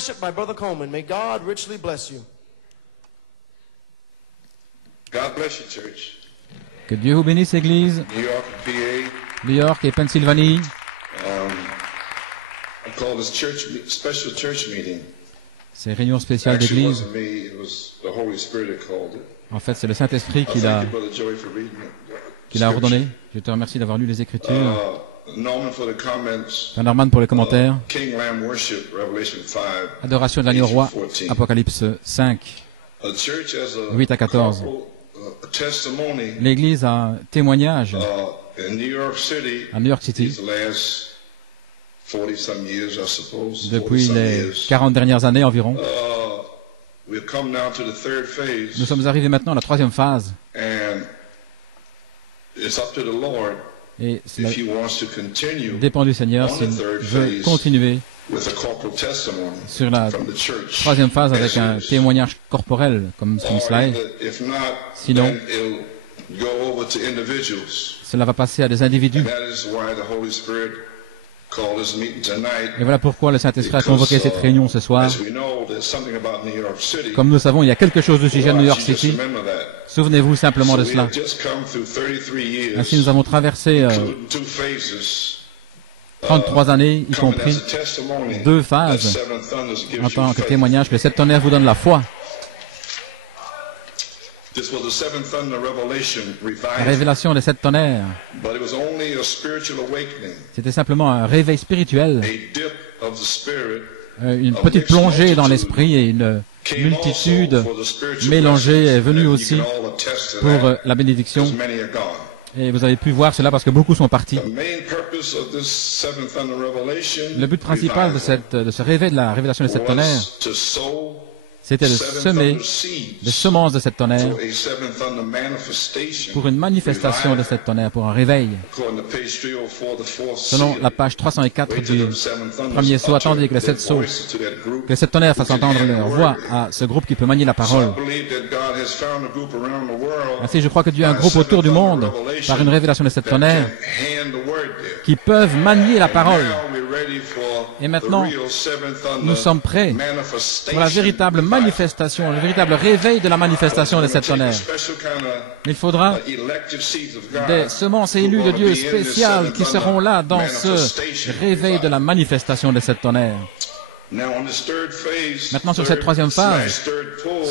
worship by Brother Coleman. May God richly bless you. God bless you, church. Que Dieu vous bénisse, Église. New York, PA. New York et Pennsylvanie. I call this special church meeting. Ces réunions spéciales Actually, it d'église. wasn't me. It was the Holy Spirit that called it. En fait, c'est le Saint-Esprit qui Thank you, Brother Joey, for reading it. l'a ordonné. Je te remercie d'avoir lu les Écritures. Norman for the comments. Norman pour les commentaires. King Lamb worship, Revelation 5. Adoration de l'agneau roi, 14. Apocalypse 5, A church as a 8 à 14. a testimony L'Église a un témoignage in New York City. à New York City These last 40-some years, I suppose. depuis 40-some les years. 40 dernières années environ. We've come now to the third phase. Nous sommes arrivés maintenant à la troisième phase. And it's up to the Lord Et cela if He wants to continue dépend du Seigneur on s'il the third veut phase continuer with a corporal testimony sur la from the church. troisième phase avec As un it is. témoignage corporel comme Or cela est. if not, Sinon, then it'll go over to individuals. cela va passer à des individus. And that is why the Holy Spirit called this meeting tonight. Et voilà pourquoi le Saint-Esprit a convoqué cette réunion ce soir. As we know, there's something about New York City. Comme nous savons, il y a quelque chose au sujet de New York Just City. remember that. Souvenez-vous simplement de So we cela. have just come through 33 years, Ainsi, nous avons traversé including 2 phases. 33 années, y Coming compris as a testimony 2 that phases, Seven Thunders gives en you tant que faith. témoignage que les 7 tonnerres vous donnent la foi. This was the Seven Thunder revelation La revival, révélation des 7 tonnerres, but it was only a spiritual awakening, c'était simplement un réveil spirituel, a dip of the spirit une petite plongée dans l'esprit et une came multitude also for the spiritual mélangée est venue blessing, and aussi you can all attest to pour that, la bénédiction. because many are gone. Et vous avez pu voir cela parce que beaucoup sont partis. The main purpose of this Seven Thunder revelation Le but principal de ce réveil de la révélation des 7 tonnerres, was to sow c'était de seven semer thunder seeds des semences de 7 tonnerres for a Seven Thunder manifestation pour une manifestation de 7 tonnerres, pour un réveil. according to page 304, the fourth Selon seal. la page 304 Wait till du the seven thunders premier saut, attendez que les 7 utter sauts, their voices to that group. que les 7 tonnerres fassent entendre leur voix à ce groupe qui peut manier la So I parole. believe that God has found a group around the world Ainsi, je crois que Dieu a un groupe autour du monde, par une révélation des 7 that tonnerres, can hand the word there. qui peuvent manier la parole. Now we're ready for Et maintenant, the real seven thunder nous sommes prêts manifestation. pour la véritable manifestation, le véritable réveil de la manifestation des 7 tonnerres. Special kind of Il faudra elective seeds of God des semences élues de Dieu spéciales qui seront là dans ce réveil de la manifestation des 7 tonnerres. Now on this third phase, Maintenant, sur cette troisième phase,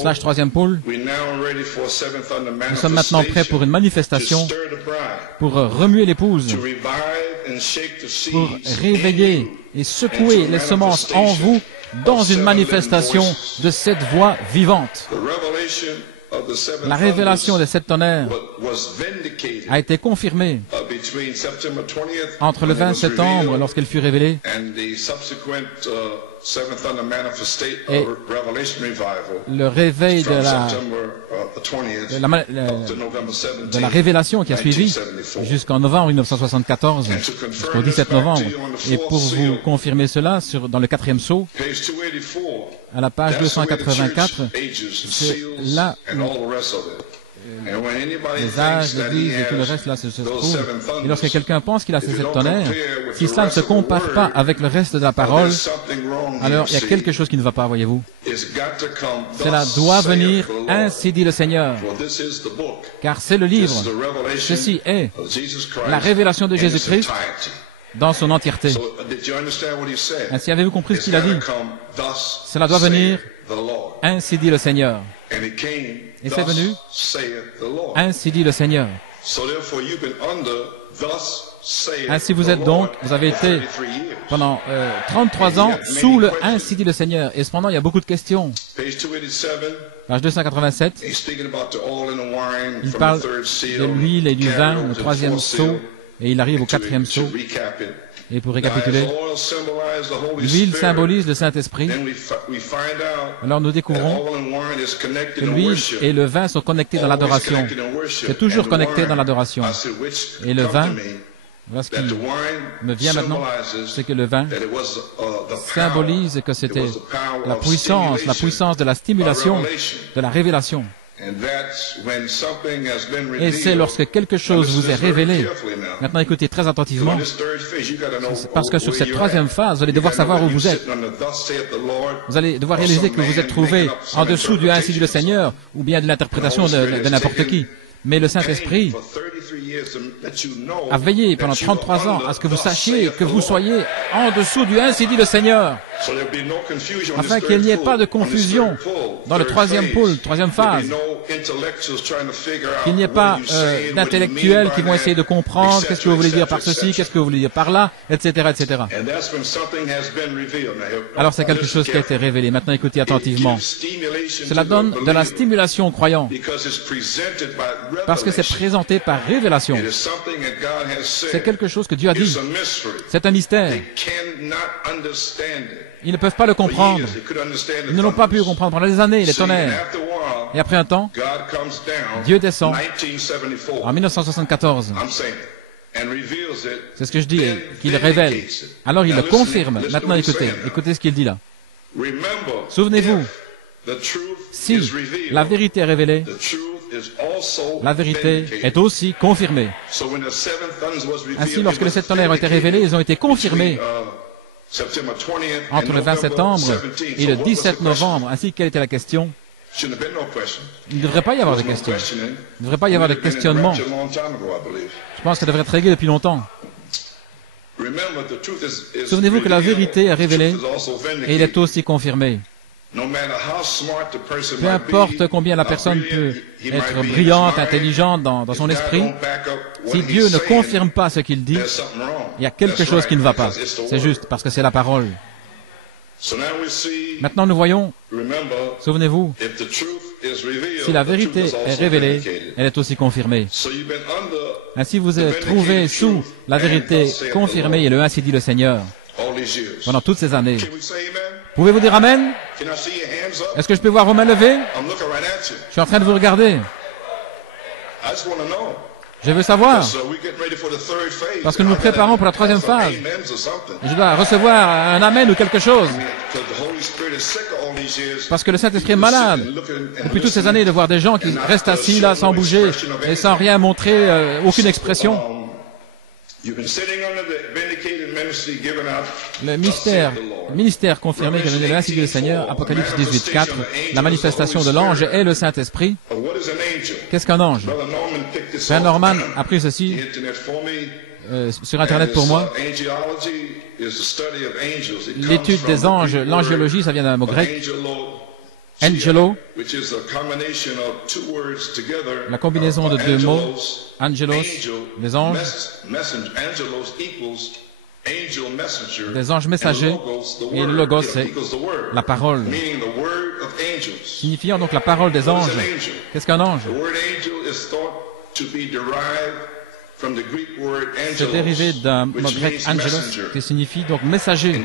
slash troisième pôle, we're now ready for a seven thunder nous sommes maintenant prêts pour une manifestation, to stir the bride, pour remuer l'épouse, to revive and shake the pour seeds réveiller et secouer les semences en vous dans une manifestation de cette voix vivante. The revelation of the seven La révélation des thunders 7 tonnerres was vindicated a été confirmée between September 20th entre le when it 20 was septembre, revealed, lorsqu'elle fut révélée, and the subsequent seven thunder manifestation Et revelation revival le réveil from September 20th de la- up to November 17th, de la révélation qui a suivi 1974. jusqu'en novembre 1974, And to jusqu'au confirm 17 this back novembre. to you on the Et fourth pour vous seal, confirmer cela, dans le 4e saut, page 284, à la page that's the way the 284, church ages and c'est seals là and all the rest of it. And when anybody les âges, thinks that l'église he et tout le has reste là se those trouve. seven Et thunders, lorsque quelqu'un pense qu'il a ces if you 7 don't tonnerres, compare with si the cela ne rest se of the compare pas word, avec le reste de la parole, there's something wrong here, alors il y a see. quelque chose qui ne va pas, voyez-vous. It's got to come, Cela thus doit saith venir, the Lord. ainsi dit le Seigneur, For this is the book. car c'est le This livre. is the revelation Ceci est of Jesus Christ la révélation de in its Jésus-Christ entirety. dans son entièreté. So, did you understand what he said? Ainsi avez-vous compris ce It's qu'il a gotta dit? come, thus Cela doit venir, saith the Lord. ainsi dit le Seigneur. And it came, Et c'est thus venu, saith the Lord. ainsi dit le Seigneur. So therefore you've been under, thus saith Ainsi vous the êtes donc, Lord vous avez for été 33 years. pendant 33 ans sous le ainsi dit le Seigneur. Et cependant, il y a beaucoup de questions. Page 287, Page 287, he's speaking about the oil and the wine il from parle the third seal, de l'huile et du carried vin over au to the 3e fourth saut, seal. et il arrive au To 4e saut. recap it. Et pour Now, as récapituler, oil symbolized the Holy l'huile Spirit, symbolise le Saint-Esprit. then we find out Alors nous that découvrons oil and wine is que connected in l'huile worship. et le vin sont connectés dans Always l'adoration. connected in worship. C'est toujours And the connecté wine, dans l'adoration. I said, which Et le come vin, to me, voilà ce that qui the wine me vient maintenant, symbolizes c'est que le vin that it was, the power. symbolise que It c'était was the power la of puissance stimulation de la stimulation, by revelation. de la révélation. Et c'est lorsque quelque chose vous est révélé. Maintenant, écoutez très attentivement, parce que sur cette troisième phase, vous allez devoir savoir où vous êtes. Vous allez devoir réaliser que vous êtes trouvé en dessous du ainsi dit le Seigneur, ou bien de l'interprétation de n'importe qui. Mais le Saint-Esprit a veillé pendant 33 ans à ce que vous sachiez que vous soyez en dessous du ainsi dit le Seigneur, afin qu'il n'y ait pas de confusion dans le troisième pôle, troisième phase, qu'il n'y ait pas d'intellectuels qui vont essayer de comprendre qu'est-ce que vous voulez dire par ceci, qu'est-ce que vous voulez dire par là, etc., etc. Alors c'est quelque chose qui a été révélé. Maintenant écoutez attentivement. Cela donne de la stimulation aux croyants, parce que c'est présenté par révélation. C'est quelque chose que Dieu a dit. C'est un mystère. Ils ne peuvent pas le comprendre. Ils ne l'ont pas pu le comprendre pendant des années, les tonnerres. Et après un temps, Dieu descend en 1974. C'est ce que je dis, qu'il révèle. Alors il le confirme. Maintenant écoutez ce qu'il dit là. Souvenez-vous, si la vérité est révélée, la vérité est aussi confirmée. Ainsi, lorsque les 7 tonnerres ont été révélés, ils ont été confirmés entre le 20 septembre et le 17 novembre. Ainsi, quelle était la question? Il ne devrait pas y avoir de questions. Il ne devrait pas y avoir de questionnement. Je pense que ça devrait être réglé depuis longtemps. Souvenez-vous que la vérité est révélée et il est aussi confirmé. Peu importe combien la personne peut être brillante, intelligente dans son esprit, si Dieu ne confirme pas ce qu'il dit, il y a quelque chose qui ne va pas. C'est juste parce que c'est la parole. Maintenant nous voyons, souvenez-vous, si la vérité est révélée, elle est aussi confirmée. Ainsi vous êtes trouvé sous la vérité confirmée et le ainsi dit le Seigneur pendant toutes ces années. Pouvez-vous dire Amen? Est-ce que je peux voir vos mains levées? Je suis en train de vous regarder. Je veux savoir, parce que nous nous préparons pour la troisième phase. Je dois recevoir un Amen ou quelque chose. Parce que le Saint-Esprit est malade. Depuis toutes ces années, de voir des gens qui restent assis là, sans bouger, et sans rien montrer, aucune expression. Le ministère confirmé que je l'ai ainsi dit le Seigneur, Apocalypse 18, 4, la manifestation de l'ange est le Saint-Esprit. Qu'est-ce qu'un ange? Frère Norman a pris ceci sur Internet pour moi. L'étude des anges, l'angiologie, ça vient d'un mot grec. Angelo, la combinaison de deux mots, angelos, les anges, des anges messagers, et le logos, c'est la parole, signifiant donc la parole des anges. Qu'est-ce qu'un ange? C'est dérivé d'un mot grec angelos, qui signifie donc messager.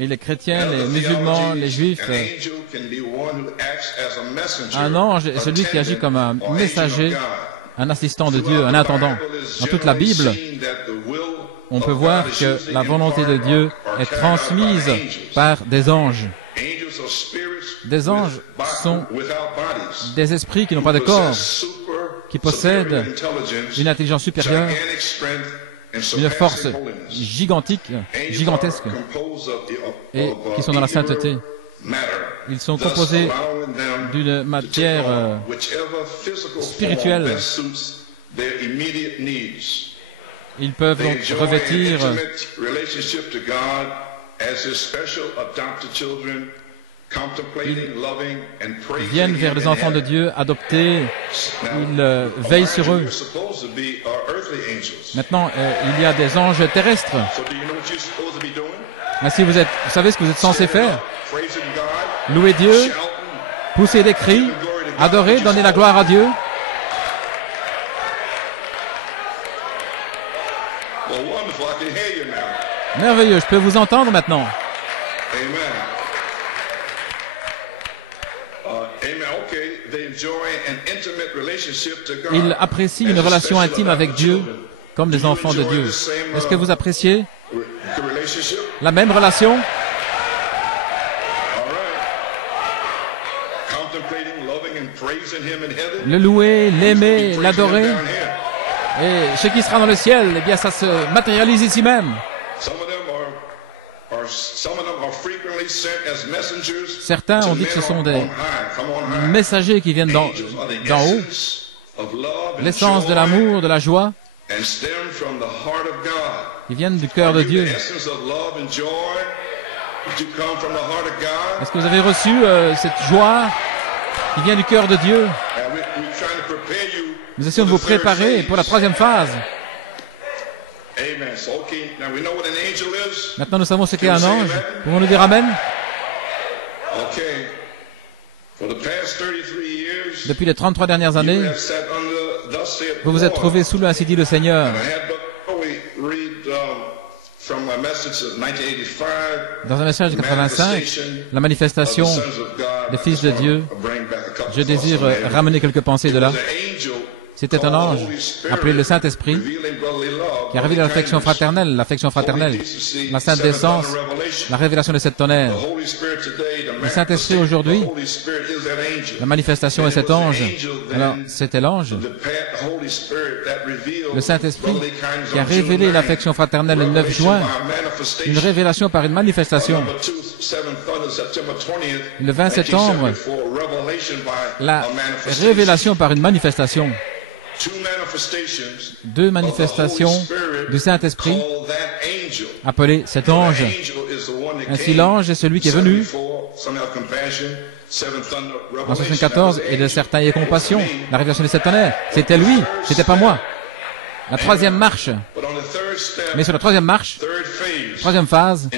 Et les chrétiens, les musulmans, les juifs, un ange est celui qui agit comme un messager, un assistant de Dieu, un intendant. Dans toute la Bible, on peut voir que la volonté de Dieu est transmise par des anges. Des anges sont des esprits qui n'ont pas de corps, qui possèdent une intelligence supérieure, une force gigantesque, et qui sont dans la sainteté. Ils sont composés d'une matière spirituelle. Ils peuvent donc revêtir ils viennent vers les enfants de Dieu, adoptés, ils veillent sur eux. Maintenant, il y a des anges terrestres. Ainsi, vous savez ce que vous êtes censés faire? Louer Dieu, pousser des cris, adorer, donner la gloire à Dieu. Merveilleux, je peux vous entendre maintenant. Ils apprécient une relation intime avec Dieu comme les enfants de Dieu. Est-ce que vous appréciez la même relation? le louer, l'aimer, l'adorer. Et ce qui sera dans le ciel, eh bien, ça se matérialise ici même. Certains ont dit que ce sont des messagers qui viennent d'en haut. L'essence de l'amour, de la joie, qui viennent du cœur de Dieu. Est-ce que vous avez reçu cette joie qui vient du cœur de Dieu? Nous essayons de vous préparer pour la troisième phase. Maintenant, nous savons ce qu'est un ange. Pouvons-nous dire Amen? Depuis les 33 dernières années, vous vous êtes trouvés sous le ainsi dit le Seigneur. Dans un message de 85, la manifestation des fils de Dieu, je désire ramener quelques pensées de là. C'était un ange appelé le Saint-Esprit qui a révélé l'affection fraternelle, la sainte décence, la révélation de cette tonnerre. Le Saint-Esprit aujourd'hui, la manifestation est cet ange. Alors, c'était l'ange, le Saint-Esprit, qui a révélé l'affection fraternelle le 9 juin, une révélation par une manifestation. Le 20 septembre, la révélation par une manifestation. Deux manifestations du Saint-Esprit appelé cet ange. Ainsi, l'ange est celui qui est venu en 74 et de certains ayez compassion. La révélation de cette tonnerre, c'était lui, c'était pas moi. La troisième marche. Mais sur la troisième marche, troisième phase,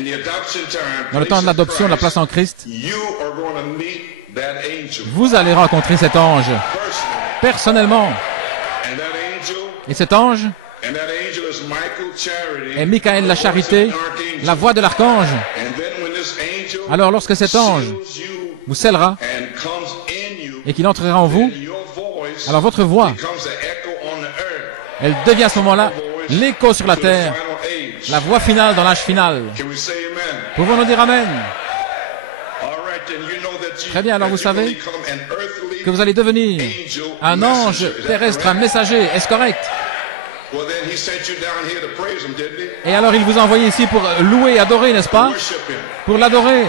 dans le temps de l'adoption, de la place en Christ, vous allez rencontrer cet ange personnellement. Et cet ange est Michael la charité, la voix de l'archange. Alors lorsque cet ange vous scellera et qu'il entrera en vous, alors votre voix, elle devient à ce moment-là l'écho sur la terre, la voix finale dans l'âge final. Pouvons-nous dire Amen? Très bien, alors vous savez que vous allez devenir un ange terrestre, un messager. Est-ce correct? Et alors il vous a envoyé ici pour louer, adorer, n'est-ce pas? Pour l'adorer.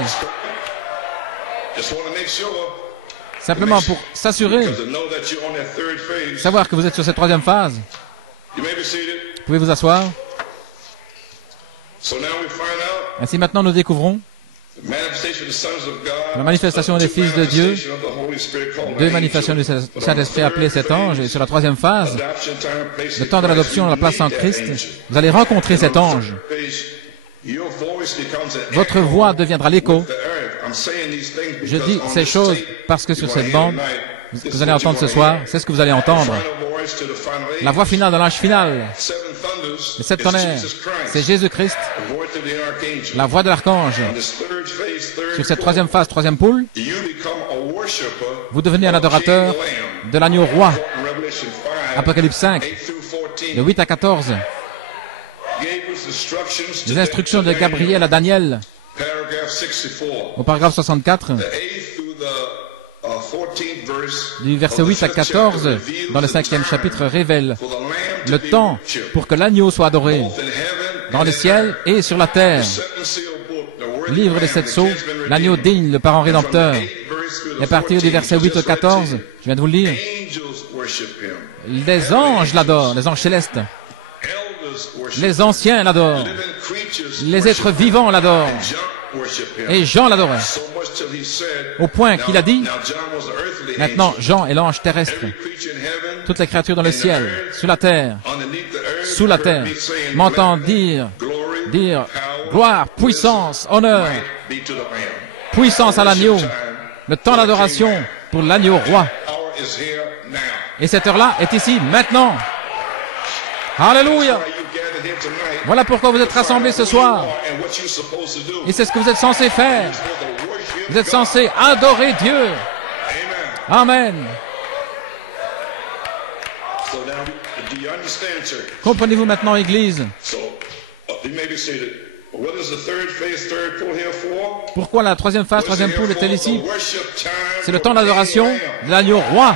Simplement pour s'assurer, savoir que vous êtes sur cette troisième phase. Vous pouvez vous asseoir. Ainsi maintenant nous découvrons la manifestation des fils de Dieu, deux manifestations du Saint-Esprit appelées cet ange, et sur la troisième phase, le temps de l'adoption, la place en Christ, vous allez rencontrer cet ange. Votre voix deviendra l'écho. Je dis ces choses parce que sur cette bande, vous allez entendre ce soir, c'est ce que vous allez entendre. La voix finale dans l'âge final. Et cette tonnerre, c'est Jésus-Christ, la voix de l'archange. Sur cette troisième phase, troisième poule, vous devenez un adorateur de l'agneau roi. Apocalypse 5, de 8 à 14. Les instructions de Gabriel à Daniel, au paragraphe 64, du verset 8 à 14, dans le 5e chapitre, révèle le temps pour que l'agneau soit adoré, dans le ciel et sur la terre. Livre des 7 sceaux, l'agneau digne, le parent rédempteur. Et à partir du verset 8 au 14, je viens de vous le lire, les anges l'adorent, les anges célestes. Les anciens l'adorent. Les êtres vivants l'adorent. Et Jean l'adorait. Au point qu'il a dit, maintenant Jean est l'ange terrestre. Toutes les créatures dans le ciel, sous la terre, m'entendent dire, gloire, puissance, honneur, puissance à l'agneau, le temps d'adoration pour l'agneau roi. Et cette heure-là est ici, maintenant. Alléluia! Voilà pourquoi vous êtes rassemblés ce soir. Et c'est ce que vous êtes censés faire. Vous êtes censés adorer Dieu. Amen. Comprenez-vous maintenant, Église? Pourquoi la troisième phase, troisième poule est-elle ici? C'est le temps d'adoration de l'agneau roi.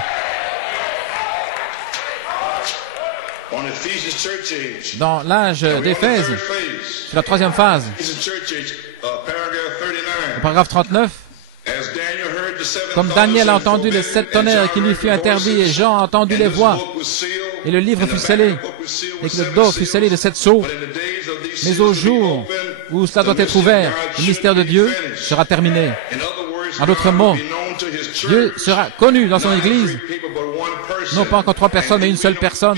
Dans l'âge d'Éphèse, c'est la troisième phase. Au paragraphe 39, comme Daniel a entendu les 7 tonnerres qui lui furent interdits, et Jean a entendu les voix, et le livre fut scellé, et que le dos fut scellé de 7 sceaux. Mais au jour où cela doit être ouvert, le mystère de Dieu sera terminé. En d'autres mots, Dieu sera connu dans son Église, non pas encore 3 personnes, mais une seule personne.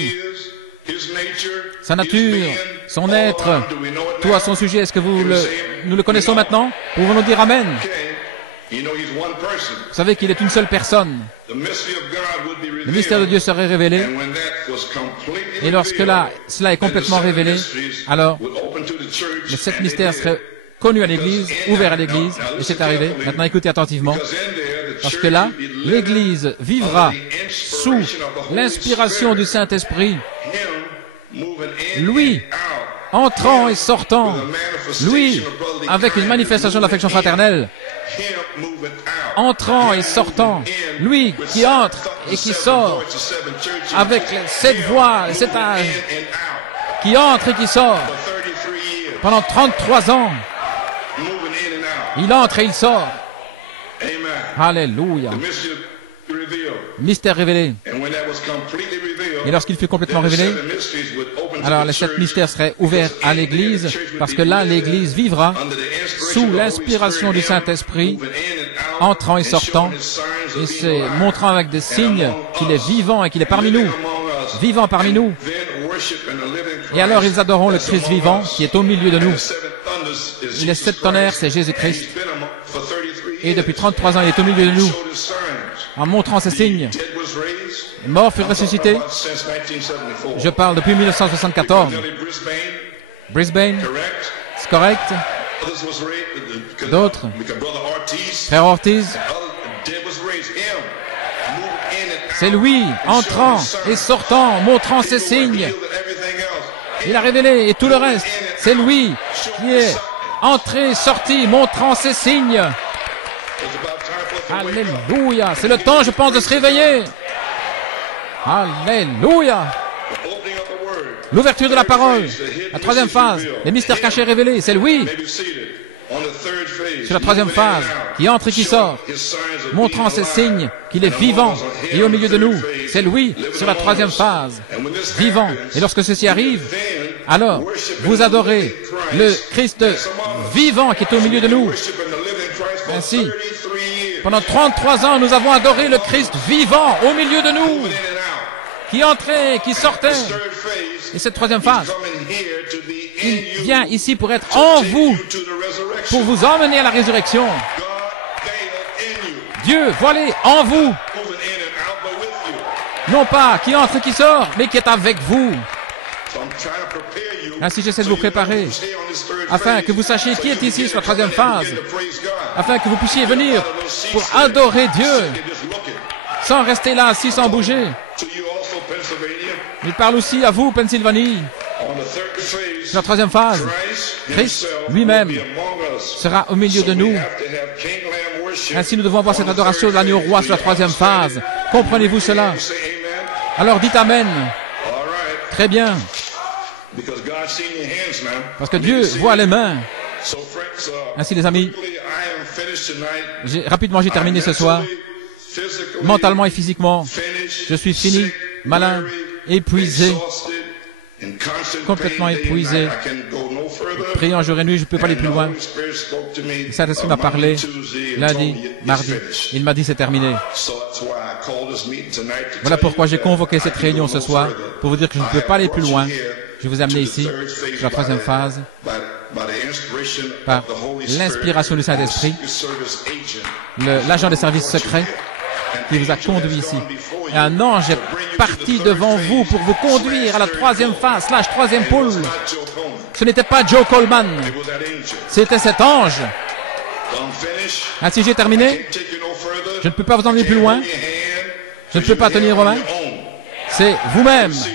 Sa nature, son être, tout à son sujet. Est-ce que nous le connaissons maintenant? Pouvons nous dire Amen? Vous savez qu'il est une seule personne. Le mystère de Dieu serait révélé. Et lorsque cela est complètement révélé, alors les 7 mystères seraient connus à l'Église, ouverts à l'Église, et c'est arrivé. Maintenant écoutez attentivement. Parce que là, l'Église vivra sous l'inspiration du Saint-Esprit. Lui, entrant et sortant. Lui, avec une manifestation de l'affection fraternelle. Entrant et sortant. Lui qui entre et qui sort. Avec 7 voix, 7 âges. Qui entre et qui sort. Pendant 33 ans. Il entre et il sort. Alléluia. Mystère révélé. Et lorsqu'il fut complètement révélé, alors les 7 mystères seraient ouverts à l'Église, parce que là, l'Église vivra sous l'inspiration du Saint-Esprit, entrant et sortant, et c'est montrant avec des signes qu'il est vivant et qu'il est parmi nous, vivant parmi nous. Et alors ils adoreront le Christ vivant qui est au milieu de nous. Les 7 tonnerres, c'est Jésus-Christ. Et depuis 33 ans, il est au milieu de nous, en montrant ces signes. Mort fut ressuscité. Je parle depuis 1974. Brisbane, c'est correct. D'autres, Frère Ortiz, c'est lui, entrant et sortant, montrant ses signes. Il a révélé, et tout le reste, c'est lui qui est entré, sorti, montrant ses signes. Alléluia, c'est le temps, je pense, de se réveiller. Alléluia. L'ouverture de la parole, la troisième phase, les mystères cachés révélés, c'est lui. Sur la troisième phase, qui entre et qui sort, montrant ses signes qu'il est vivant et au milieu de nous. C'est lui sur la troisième phase, vivant. Et lorsque ceci arrive, alors vous adorez le Christ vivant qui est au milieu de nous. Ainsi, pendant 33 ans, nous avons adoré le Christ vivant au milieu de nous, qui entrait, qui sortait. Et cette troisième phase, il vient ici pour être en vous, pour vous emmener à la résurrection. Dieu, voilà, en vous. Non pas qui entre et qui sort, mais qui est avec vous. Ainsi, j'essaie de vous préparer, afin que vous sachiez qui est ici sur la troisième phase, afin que vous puissiez venir pour adorer Dieu, sans rester là assis, sans bouger. Il parle aussi à vous, Pennsylvanie. Sur la troisième phase, Christ lui-même sera au milieu de nous. Ainsi, nous devons avoir cette adoration de l'agneau roi sur la troisième phase. Comprenez-vous cela? Alors dites Amen. Très bien. Parce que Dieu voit les mains. Ainsi, les amis, rapidement, j'ai terminé ce soir. Mentalement et physiquement, je suis fini, malade, épuisé, complètement épuisé. Priant jour et nuit, je ne peux pas aller plus loin. Le Saint-Esprit m'a parlé lundi, mardi. Il m'a dit c'est terminé. Voilà pourquoi j'ai convoqué cette réunion ce soir, pour vous dire que je ne peux pas aller plus loin. Je vous ai amené ici, sur la troisième phase, par l'inspiration du Saint-Esprit, l'agent des services secrets qui vous a conduit ici. Et un ange est parti devant vous pour vous conduire à la troisième phase, / troisième pôle. Ce n'était pas Joe Coleman, c'était cet ange. Ainsi, j'ai terminé. Je ne peux pas vous emmener plus loin. Je ne peux pas tenir vos mains. C'est vous-même. Vous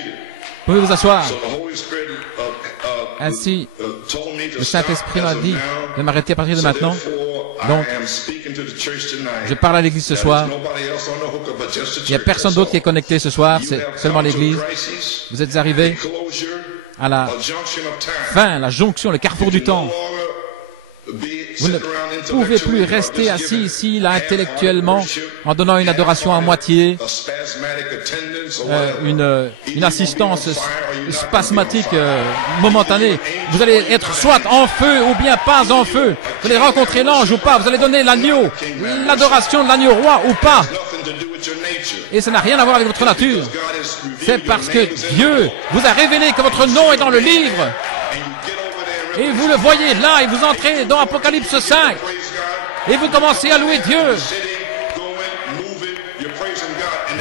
pouvez vous asseoir. Ainsi, le Saint-Esprit m'a dit de m'arrêter à partir de maintenant. Donc, je parle à l'Église ce soir. Il n'y a personne d'autre qui est connecté ce soir, c'est seulement l'Église. Vous êtes arrivés à la fin, la jonction, le carrefour du temps. Vous ne pouvez plus rester assis ici, là, intellectuellement, en donnant une adoration à moitié, une assistance spasmatique, momentanée. Vous allez être soit en feu ou bien pas en feu. Vous allez rencontrer l'ange ou pas. Vous allez donner l'agneau, l'adoration de l'agneau roi ou pas. Et ça n'a rien à voir avec votre nature. C'est parce que Dieu vous a révélé que votre nom est dans le livre. Et vous le voyez là, et vous entrez dans Apocalypse 5. Et vous commencez à louer Dieu.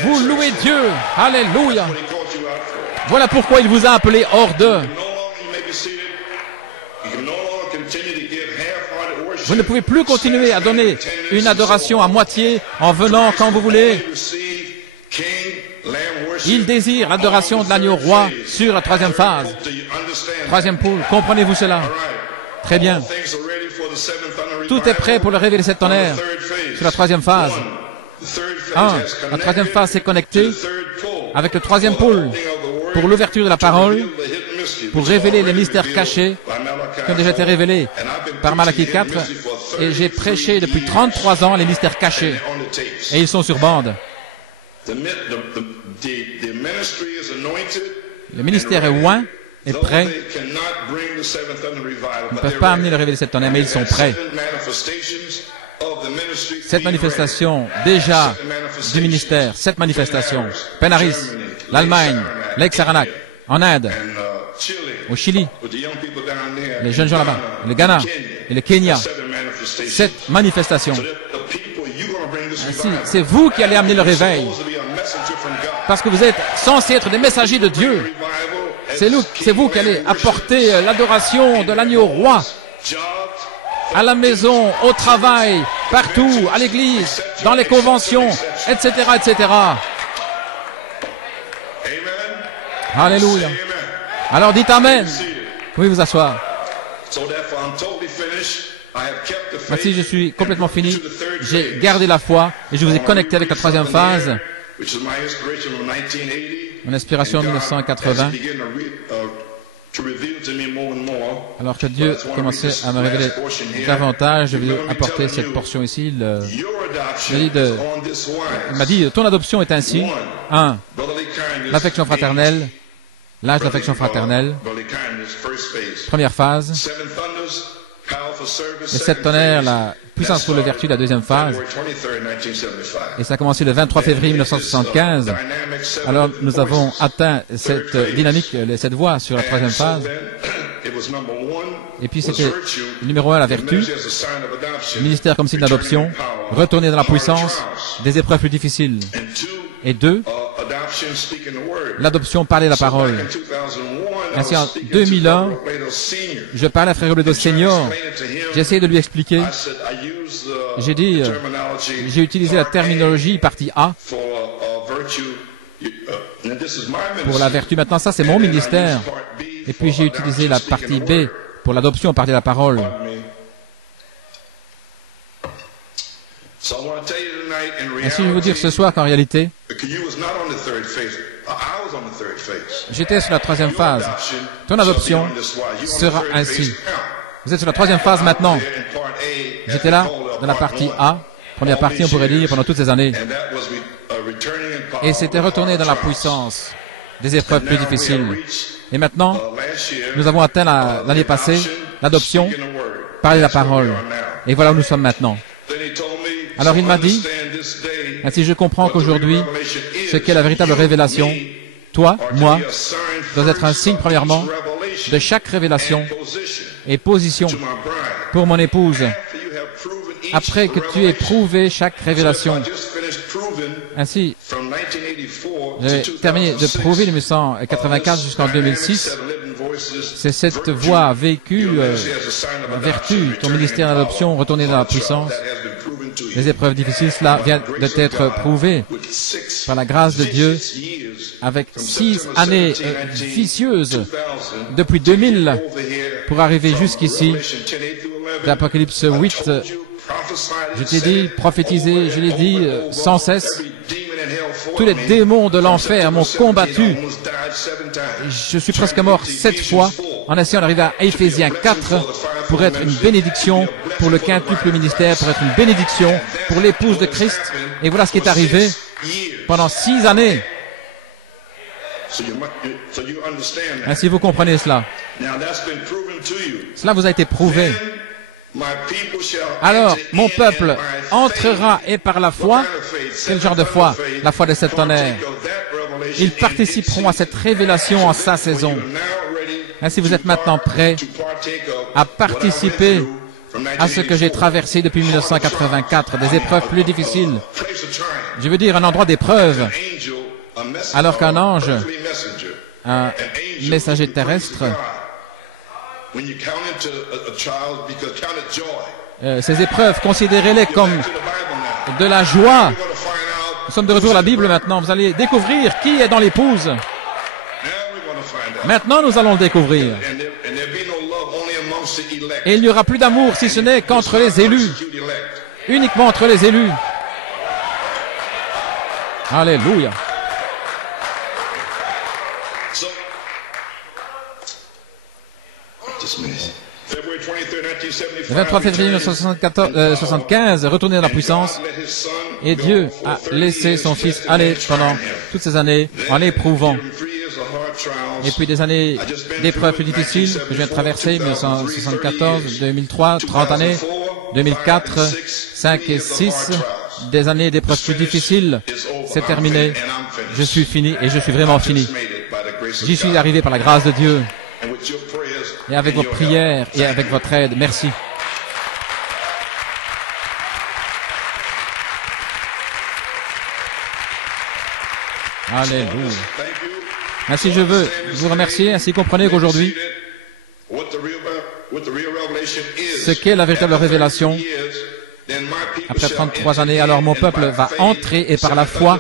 Vous louez Dieu. Alléluia. Voilà pourquoi il vous a appelé hors d'eux. Vous ne pouvez plus continuer à donner une adoration à moitié en venant quand vous voulez. Il désire l'adoration de l'agneau roi sur la troisième phase. Troisième poule, comprenez-vous cela? Très bien. Tout est prêt pour le révéler cette tonnerre sur la troisième phase. La troisième phase s'est connectée avec le troisième pôle pour l'ouverture de la parole, pour révéler les mystères cachés qui ont déjà été révélés par Malachie 4. Et j'ai prêché depuis 33 ans les mystères cachés. Et ils sont sur bande. Le ministère est oint, est prêt. Ils ne peuvent pas amener le révéler cette tonnerre, mais ils sont prêts. Cette manifestation, déjà, du ministère, cette manifestation, Penaris, l'Allemagne, l'ex-Saranac, en Inde, au Chili, les jeunes gens là-bas, le Ghana et le Kenya, cette manifestation. Ainsi, c'est vous qui allez amener le réveil. Parce que vous êtes censés être des messagers de Dieu. C'est vous qui allez apporter l'adoration de l'agneau roi à la maison, au travail, partout, à l'église, dans les conventions, etc., etc. Alléluia. Alors dites Amen. Vous pouvez vous asseoir. Voici, je suis complètement fini. J'ai gardé la foi et je vous ai connecté avec la troisième phase. Mon inspiration en 1980. Alors que Dieu commençait à me révéler davantage, je vais apporter cette portion ici. Il m'a dit, ton adoption est ainsi. 1. L'affection fraternelle. L'âge de l'affection fraternelle. Première phase. Les 7 tonnerres, la puissance pour le vertu, la deuxième phase. Et ça a commencé le 23 février 1975. Alors nous avons atteint cette dynamique, cette voie sur la troisième phase. Et puis c'était numéro 1, la vertu. Le ministère comme signe d'adoption. Retourner dans la puissance des épreuves plus difficiles. Et 2, l'adoption, parler la parole. Ainsi, en 2001, je parlais à Frère Robledo Senior. J'ai essayé de lui expliquer. J'ai dit, j'ai utilisé la terminologie partie A pour la vertu. Maintenant, ça, c'est mon ministère. Et puis, j'ai utilisé la partie B pour l'adoption, parler la parole. Ainsi, je vais vous dire ce soir qu'en réalité, j'étais sur la troisième phase. Ton adoption sera ainsi. Vous êtes sur la troisième phase maintenant. J'étais là, dans la partie A, première partie, on pourrait dire, pendant toutes ces années. Et c'était retourné dans la puissance des épreuves plus difficiles. Et maintenant, nous avons atteint l'année passée, l'adoption, parler la parole. Et voilà où nous sommes maintenant. Alors il m'a dit, ainsi je comprends qu'aujourd'hui, ce qu'est la véritable révélation, toi, moi, doit être un signe, premièrement, de chaque révélation et position pour mon épouse. Après que tu aies prouvé chaque révélation. Ainsi, j'ai terminé de prouver le 1984 jusqu'en 2006. C'est cette voie vécue, vertu, ton ministère d'adoption, retourner dans la puissance. Les épreuves difficiles, cela vient d'être prouvé par la grâce de Dieu avec 6 années vicieuses depuis 2000 pour arriver jusqu'ici. D'Apocalypse 8, je t'ai dit, prophétisé, je l'ai dit sans cesse. Tous les démons de l'enfer m'ont combattu. Je suis presque mort 7 fois en essayant d'arriver à Éphésiens 4 pour être une bénédiction pour le quintuple ministère, pour être une bénédiction pour l'épouse de Christ. Et voilà ce qui est arrivé pendant 6 années. Ainsi vous comprenez cela. Cela vous a été prouvé. Alors, mon peuple entrera et par la foi, quel genre de foi? La foi des 7 tonnerres. Ils participeront à cette révélation en sa saison. Ainsi, vous êtes maintenant prêts à participer à ce que j'ai traversé depuis 1984, des épreuves plus difficiles. Je veux dire un endroit d'épreuve, alors qu'un ange, un messager terrestre, ces épreuves, considérez-les comme de la joie. Nous sommes de retour à la Bible maintenant. Vous allez découvrir qui est dans l'épouse. Maintenant, nous allons le découvrir. Et il n'y aura plus d'amour si ce n'est qu'entre les élus. Uniquement entre les élus. Alléluia. Le 23 février 1975, retourné dans la puissance, et Dieu a laissé son Fils aller pendant toutes ces années en l'éprouvant. Et puis des années d'épreuves plus difficiles que je viens de traverser, 1974, 2003, 30 années, 2004, 5 et 6, des années d'épreuves plus difficiles, c'est terminé. Je suis fini et je suis vraiment fini. J'y suis arrivé par la grâce de Dieu. Et avec vos prières et avec votre aide, merci. Alléluia. Ainsi, je veux vous remercier. Ainsi, comprenez qu'aujourd'hui, ce qu'est la véritable révélation, après 33 années, alors mon peuple va entrer et par la foi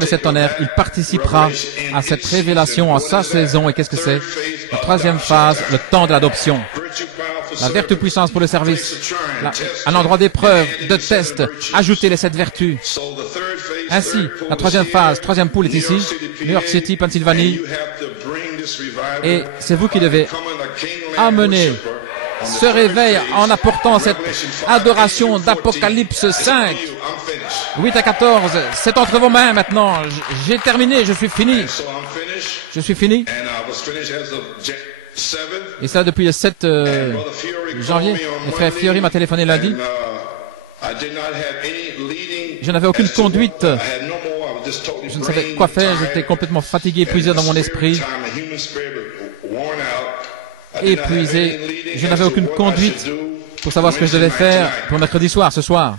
des 7 tonnerres, il participera à cette révélation en sa saison. Et qu'est-ce que c'est? La troisième phase, le temps de l'adoption. La vertu puissance pour le service, un endroit d'épreuve, de test, ajoutez les 7 vertus. Ainsi, la troisième phase, troisième poule est ici, New York City, Pennsylvanie, et c'est vous qui devez amener ce réveil en apportant cette adoration d'Apocalypse 5. 8 à 14, c'est entre vos mains maintenant. J'ai terminé, je suis fini. Je suis fini. Et ça depuis le 7 janvier. Le frère Fiori m'a téléphoné lundi. Je n'avais aucune conduite. Je ne savais quoi faire. J'étais complètement fatigué, épuisé dans mon esprit. Épuisé. Je n'avais aucune conduite pour savoir ce que je devais faire pour mercredi soir, ce soir.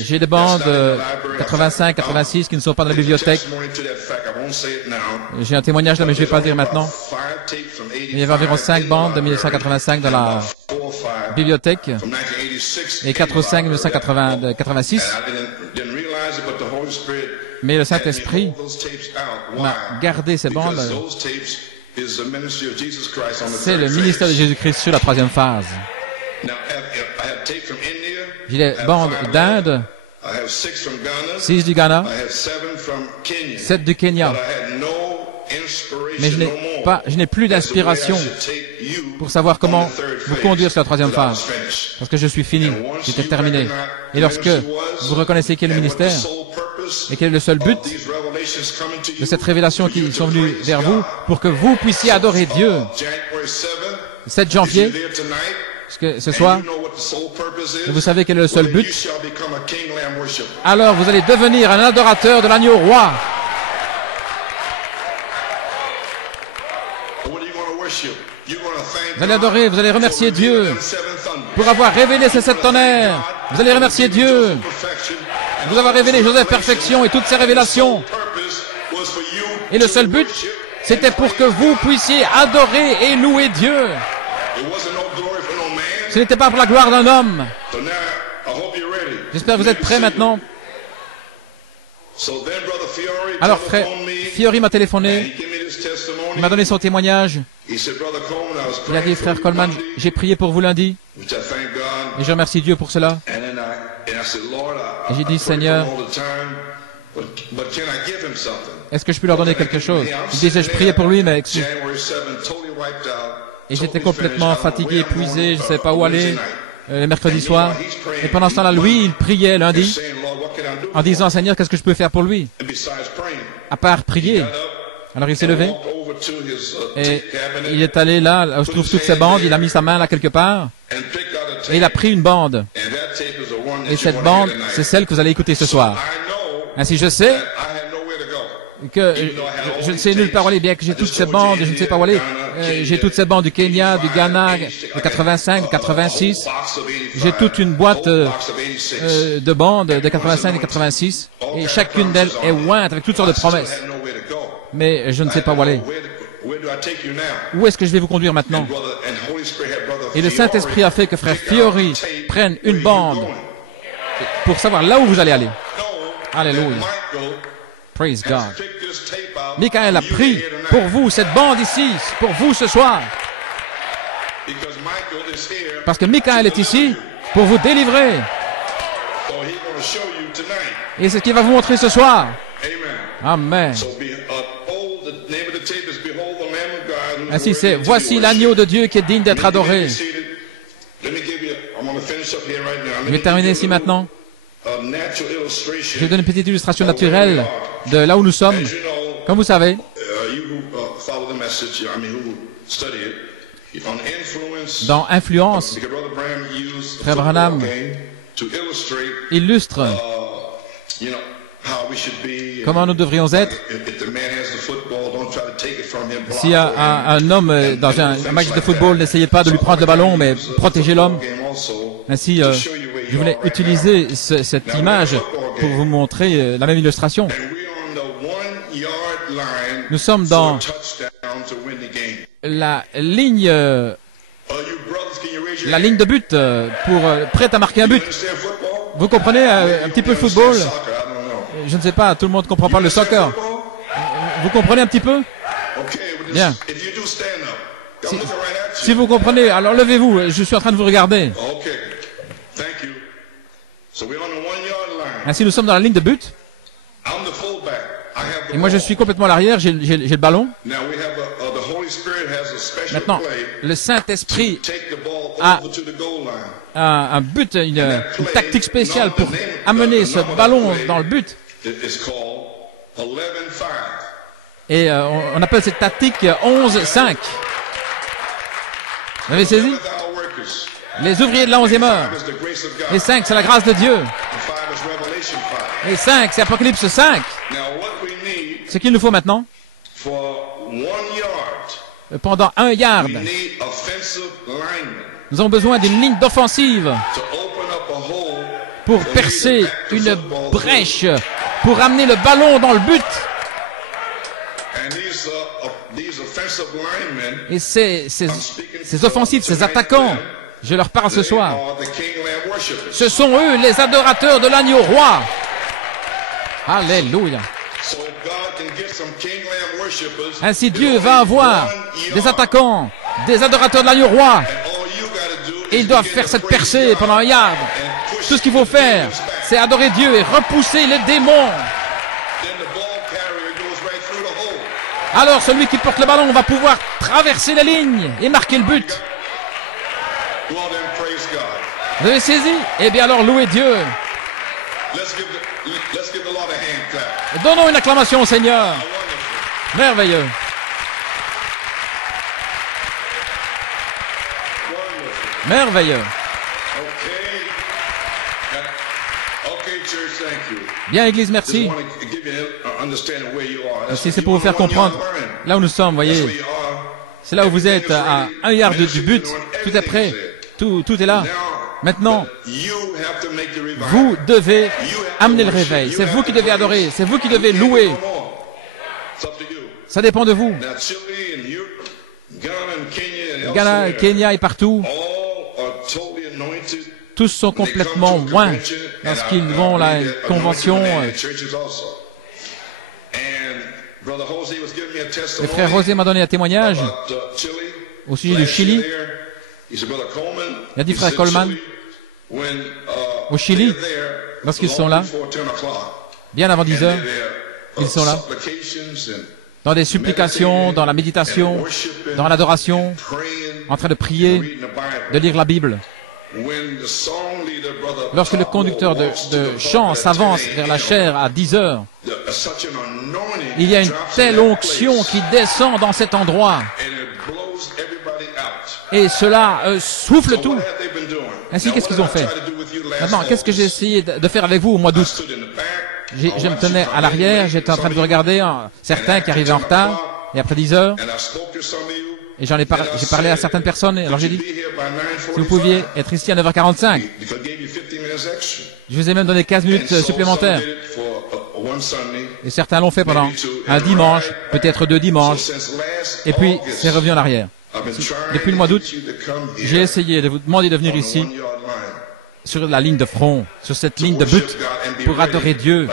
J'ai des bandes 85, 86 qui ne sont pas dans la bibliothèque. J'ai un témoignage là, mais je ne vais pas le dire maintenant. Il y avait environ 5 bandes de 1985 dans la bibliothèque et 4 ou 5 de 1986. Mais le Saint-Esprit m'a gardé ces bandes. C'est le ministère de Jésus-Christ sur la troisième phase. J'ai des bandes d'Inde, 6 du Ghana, 7 du Kenya. Mais je n'ai plus d'inspiration pour savoir comment vous conduire sur la troisième phase. Parce que je suis fini, j'étais terminé. Et lorsque vous reconnaissez quel est le ministère, et quel est le seul but de cette révélation qui sont venues vers vous, pour que vous puissiez adorer Dieu. 7 janvier, ce soir, et vous savez quel est le seul but, alors vous allez devenir un adorateur de l'agneau roi. Vous allez adorer, vous allez remercier Dieu pour avoir révélé ces 7 tonnerres. Vous allez remercier Dieu. Vous avoir révélé Joseph Perfection et toutes ces révélations. Et le seul but, c'était pour que vous puissiez adorer et louer Dieu. Ce n'était pas pour la gloire d'un homme. J'espère que vous êtes prêts maintenant. Alors, frère Fiori m'a téléphoné, il m'a donné son témoignage. Il a dit, frère Coleman, j'ai prié pour vous lundi, et je remercie Dieu pour cela. Et j'ai dit, Seigneur, est-ce que je peux leur donner quelque chose? Il disait, je priais pour lui, mais... Et j'étais complètement fatigué, épuisé, je ne savais pas où aller, le mercredi soir. Et pendant ce temps-là, lui, il priait lundi, en disant, Seigneur, qu'est-ce que je peux faire pour lui? À part prier. Alors il s'est levé, et il est allé là, où je trouve toutes ces bandes, il a mis sa main là quelque part, et il a pris une bande. Et cette bande, c'est celle que vous allez écouter ce soir. Ainsi, je sais que je ne sais nulle part où aller, bien que j'ai toutes ces bandes, je ne sais pas où aller. J'ai toutes ces bandes du Kenya, du Ghana, de 85, de 86. J'ai toute une boîte de bandes de 85 et 86. Et chacune d'elles est ointe avec toutes sortes de promesses. Mais je ne sais pas où aller. Où est-ce que je vais vous conduire maintenant? Et le Saint-Esprit a fait que frère Fiori prenne une bande pour savoir là où vous allez aller. Alléluia. Praise God. Michael a pris pour vous cette bande ici, pour vous ce soir. Parce que Michael est ici pour vous délivrer. Et c'est ce qu'il va vous montrer ce soir. Amen. Ainsi c'est, voici l'agneau de Dieu qui est digne d'être adoré. Je vais terminer ici maintenant. Je vais donner une petite illustration naturelle de là où nous sommes. Comme vous savez, dans Influence, frère Branham illustre comment nous devrions être. S'il y a un homme dans un match de football, n'essayez pas de lui prendre le ballon, mais protégez l'homme. Ainsi, je voulais utiliser cette image pour vous montrer la même illustration. Nous sommes dans la ligne de but prête à marquer un but. Vous comprenez un petit peu le football? Je ne sais pas, tout le monde ne comprend pas le soccer. Vous comprenez un petit peu? Bien. Si vous comprenez, alors levez-vous, je suis en train de vous regarder. Ainsi, nous sommes dans la ligne de but. Et moi, je suis complètement à l'arrière, j'ai le ballon. Maintenant, le Saint-Esprit a un but, une tactique spéciale pour amener ce ballon dans le but. Et on appelle cette tactique 11-5. Vous avez saisi? Les ouvriers de la 11e heure. Et 5, c'est la grâce de Dieu. Et 5, c'est Apocalypse 5. Ce qu'il nous faut maintenant, pendant 1 yard, nous avons besoin d'une ligne d'offensive pour percer une brèche, pour amener le ballon dans le but. Et ces offensifs, ces attaquants, je leur parle ce soir. Ce sont eux les adorateurs de l'agneau roi. Alléluia. Ainsi Dieu va avoir des attaquants, des adorateurs de l'agneau roi. Et ils doivent faire cette percée pendant 1 yard. Tout ce qu'il faut faire, c'est adorer Dieu et repousser les démons. Alors celui qui porte le ballon va pouvoir traverser les lignes et marquer le but. Vous avez saisi? Eh bien alors louez Dieu. Donnons une acclamation au Seigneur. Merveilleux. Merveilleux. Bien, Église, merci. Si c'est pour vous faire comprendre là où nous sommes, voyez. C'est là où vous êtes, à 1 yard du but. Tout est prêt. Tout est là. Maintenant, vous devez amener le réveil. C'est vous qui devez adorer. C'est vous qui devez louer. Ça dépend de vous. Ghana, Kenya et partout, tous sont complètement loin lorsqu'ils vont à la convention. Le frère José m'a donné un témoignage au sujet du Chili. Il a dit, frère Coleman, au Chili, lorsqu'ils sont là, bien avant 10 heures, ils sont là, dans des supplications, dans la méditation, dans l'adoration, en train de prier, de lire la Bible. Lorsque le conducteur de chant s'avance vers la chaire à 10 heures, il y a une telle onction qui descend dans cet endroit. Et cela souffle tout. Ainsi, qu'est-ce qu'ils ont fait? Maintenant, qu'est-ce que j'ai essayé de faire avec vous au mois d'août? Je me tenais à l'arrière, j'étais en train de vous regarder, certains qui arrivaient en retard, et après 10 heures, et j'ai parlé à certaines personnes, alors j'ai dit, si vous pouviez être ici à 9h45, je vous ai même donné 15 minutes supplémentaires. Et certains l'ont fait pendant un dimanche, peut-être 2 dimanches, et puis c'est revenu en arrière. Depuis le mois d'août, j'ai essayé de vous demander de venir ici, sur la ligne de front, sur cette ligne de but, pour adorer Dieu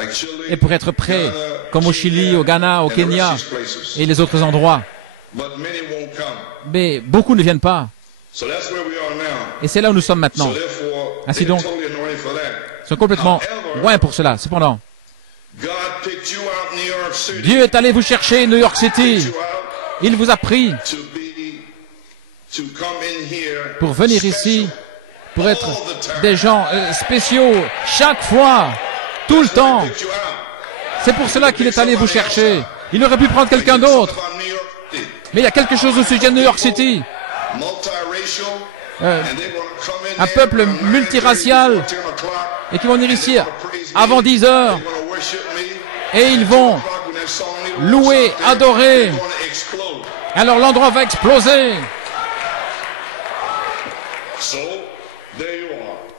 et pour être prêt, comme au Chili, au Ghana, au Kenya et les autres endroits. Mais beaucoup ne viennent pas. Et c'est là où nous sommes maintenant. Ainsi donc, ils sont complètement loin pour cela. Cependant, Dieu est allé vous chercher, New York City. Il vous a pris pour venir ici, pour être des gens spéciaux, chaque fois, tout le temps. C'est pour cela qu'il est allé vous chercher. Il aurait pu prendre quelqu'un d'autre. Mais il y a quelque chose au sujet de New York City. Un peuple multiracial et qui vont venir ici avant 10 heures. Et ils vont louer, adorer. Alors l'endroit va exploser.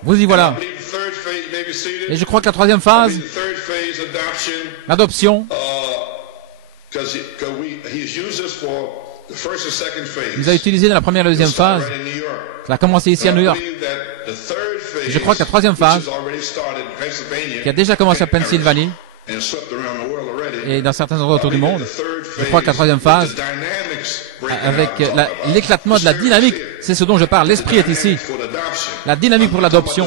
Vous y voilà. Et je crois que la troisième phase, l'adoption, il nous a utilisé dans la première et la deuxième phase. Ça a commencé ici à New York. Je crois que la troisième phase, qui a déjà commencé à Pennsylvanie, et dans certains endroits autour du monde, je crois que la troisième phase, avec l'éclatement de la dynamique, c'est ce dont je parle. L'esprit est ici. La dynamique pour l'adoption.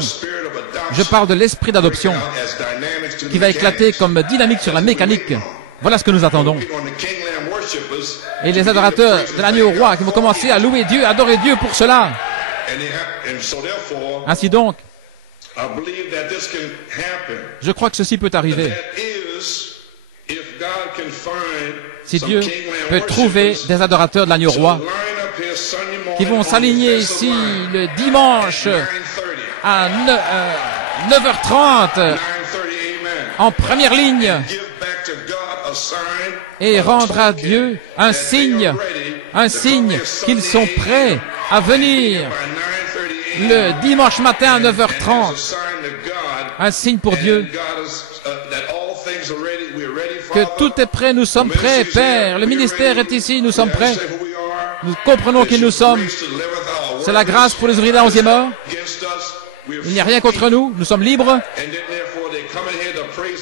Je parle de l'esprit d'adoption qui va éclater comme dynamique sur la mécanique. Voilà ce que nous attendons. Et les adorateurs de l'agneau roi qui vont commencer à louer Dieu, à adorer Dieu pour cela. Ainsi donc, je crois que ceci peut arriver. Si Dieu peut trouver des adorateurs de l'agneau roi qui vont s'aligner ici le dimanche à 9h30 en première ligne et rendre à Dieu un signe qu'ils sont prêts à venir le dimanche matin à 9h30. Un signe pour Dieu que tout est prêt, nous sommes prêts, Père. Le ministère est ici, nous sommes prêts. Nous comprenons qui nous sommes. C'est la grâce pour les ouvriers de la 11e heure. Il n'y a rien contre nous, nous sommes libres.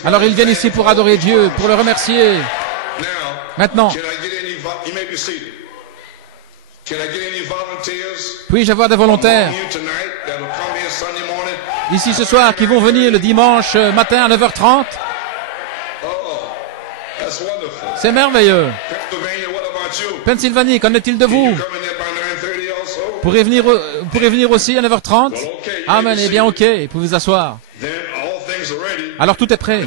Alors ils viennent ici pour adorer Dieu, pour le remercier. Maintenant, puis-je avoir des volontaires ici ce soir qui vont venir le dimanche matin à 9h30? C'est merveilleux. Pennsylvanie, qu'en est-il de vous? Pourrez venir aussi à 9h30? Amen, eh bien ok, vous pouvez vous asseoir. Alors tout est prêt.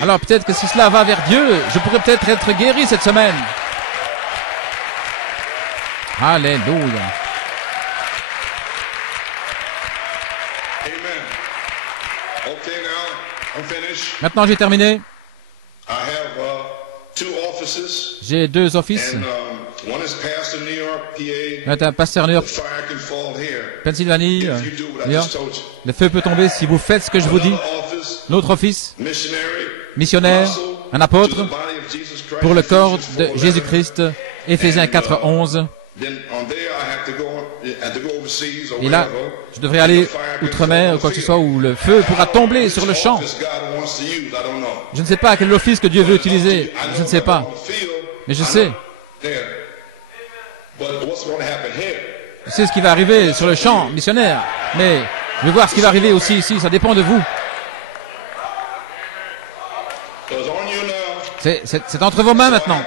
Alors peut-être que si cela va vers Dieu, je pourrais peut-être être guéri cette semaine. Alléluia. Maintenant j'ai terminé. J'ai 2 offices. Un pasteur New York, Pennsylvanie, New York. Le feu peut tomber si vous faites ce que je vous dis. L'autre office, missionnaire, un apôtre pour le corps de Jésus-Christ, Éphésiens 4:11. Et là, je devrais aller outre-mer ou quoi que ce soit, où le feu pourra tomber sur le champ. Je ne sais pas quel office que Dieu veut utiliser. Je ne sais pas. Mais je sais. Je sais ce qui va arriver sur le champ missionnaire. Mais je vais voir ce qui va arriver aussi ici. Ça dépend de vous. C'est entre vos mains maintenant.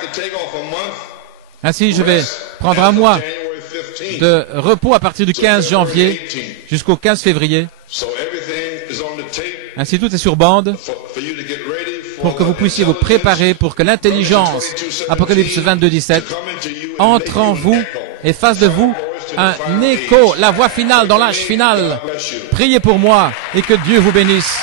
Ainsi, je vais prendre un mois de repos à partir du 15 janvier jusqu'au 15 février. Ainsi, tout est sur bande pour que vous puissiez vous préparer pour que l'intelligence, Apocalypse 22, 17, entre en vous et fasse de vous un écho, la voix finale dans l'âge final. Priez pour moi et que Dieu vous bénisse.